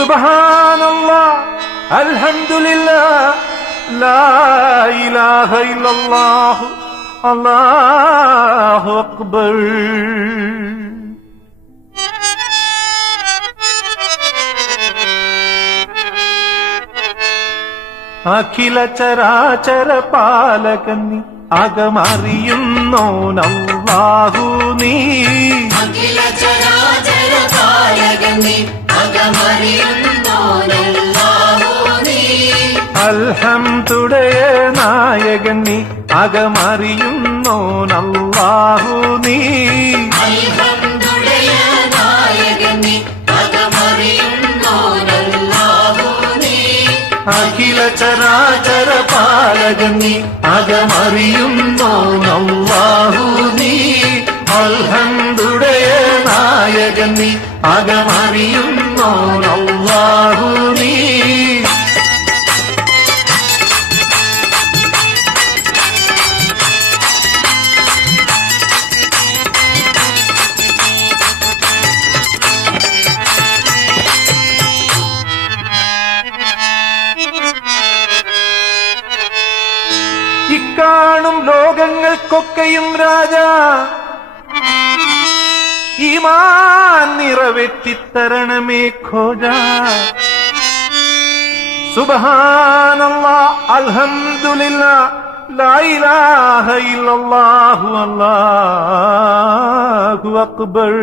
സുബ്ഹാനല്ലാ അൽഹംദുലില്ലാ ലാ ഇലാഹ ഇല്ലല്ലാഹു അല്ലാഹു അക്ബർ. അഖില ചരാചര പാലകന്നി അകമറിയുന്നോനല്ലാഹു നീ. അഖില ചരാചര പാലകനേ അൽഹംദുടയ നായകൻ നീ അകമറിയുന്നോ നല്ലാഹു നീ. അഖില ചരാചര പാലകൻ നീ അകമറിയുന്നോ നല്ലാഹു നീ. അൽഹംതുടയ നായകൻ നീ അകമറിയുന്നോനല്ലാഹു നീ. ഇക്കാണും ലോകങ്ങൾക്കൊക്കെയും രാജ. ഈമാൻ നിറവെറ്റിത്തരണമേ ഖോജ. സുബ്ഹാനല്ലാ അക്ബർ.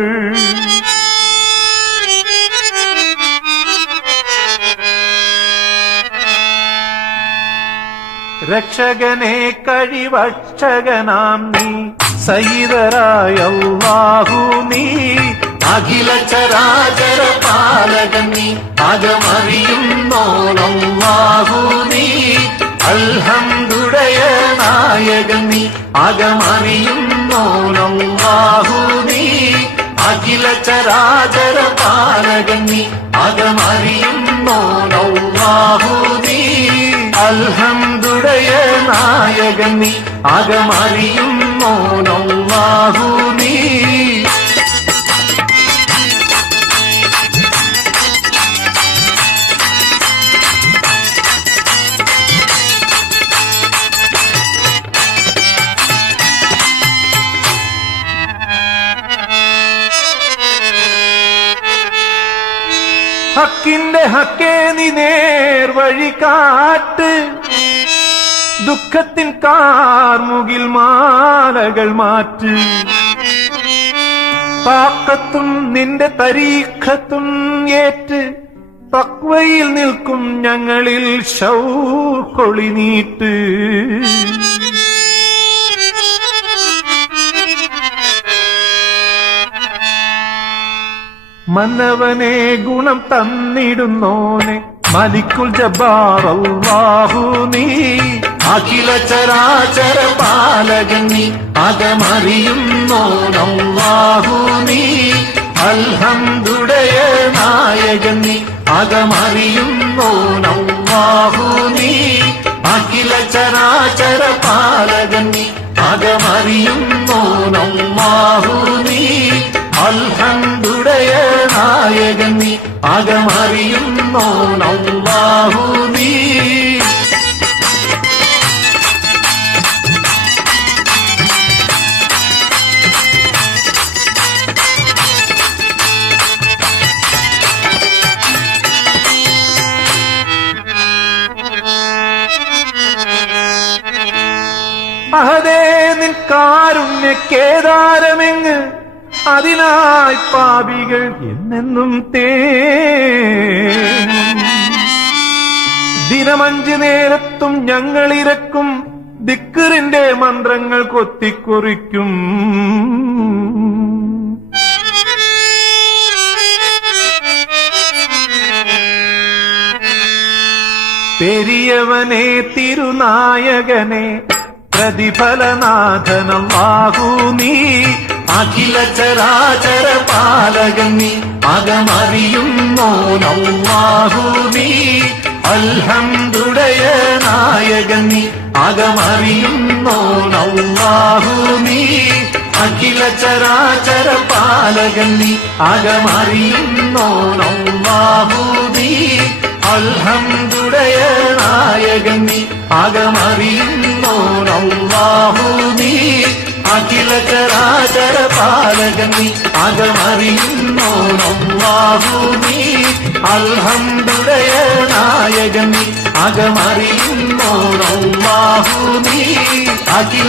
രക്ഷകനെ കഴിവക്ഷകനാം നീ. അല്ലാഹു നീ. അഖില ചരാചര പാലകൻ നീ. അകമറിയുന്നോളാഹു നീ. അൽഹംദുടയ നായകൻ നീ. അകമറിയുന്നോളാഹു നീ. അഖില ചരാചര പാലകൻ നീ. അകമറിയുന്നോളാഹു നീ. അൽഹംദുടയ നായകൻ നീ. അകമറിയുന്നോളല്ലാഹു നീ ഹക്കിന്റെ ഹക്കേ നീ നേർ വഴി കാട്ട് ദുഃഖത്തിൻ കാർമുകിൽ മാലകൾ മാറ്റി. താക്കത്തും നിന്റെ തരീഖത്തും ഏറ്റ് തക്വയിൽ നിൽക്കും ഞങ്ങളിൽ ഷൗക്കൊളി നീട്ട്. മന്നവനെ ഗുണം തന്നിടുന്നോനെ മലിക്കുൽ ജബ്ബാർ അല്ലാഹു നീ. അഖില ചരാചര പാലകൻ നീ അകമറിയുന്നോനല്ലാഹു നീ. അൽഹന്തുടയ നായകൻ നീ അകമറിയുന്നോനല്ലാഹു നീ. അഖില ചരാചര പാലകൻ നീ അകമറിയുന്നോനല്ലാഹു നീ. അൽഹന്തുടയ നായകൻ നീ അകമറിയുന്നോനല്ലാഹു നീ. അഹദേ നിൻ കാരുണ്യക്കേദാരമെങ്ങ്? അതിനായി പാപികൾ എന്നെന്നും തേ ദിനമഞ്ചു നേരത്തും ഞങ്ങളിരക്കും ദിക്കറിന്റെ മന്ത്രങ്ങൾ കൊത്തിക്കുറിക്കും. പെരിയവനെ തിരുനായകനെ പ്രതിഫലനാഥനമാകൂ നീ. അഖില ചരാചര പാലകൻ നീ. അകമറിയുന്നോനൗമാഹു നീ. അൽഹംദുടയ നായകൻ നീ. അകമറിയുന്നോനൗമാഹു നീ. അഖില ചരാചര പാലകൻ നീ. അകമറിയുന്നോനൗമാഹു നീ. അൽഹംദുടയ നായകൻ നീ. അകമറിയുന്നോനല്ലാഹു നീ അഖില ചരാചര പാലകൻ നീ അകമറിയുന്നോനല്ലാഹു നീ അൽഹംദുടയ നായകൻ നീ അകമറിയുന്നോനല്ലാഹു നീ അഖില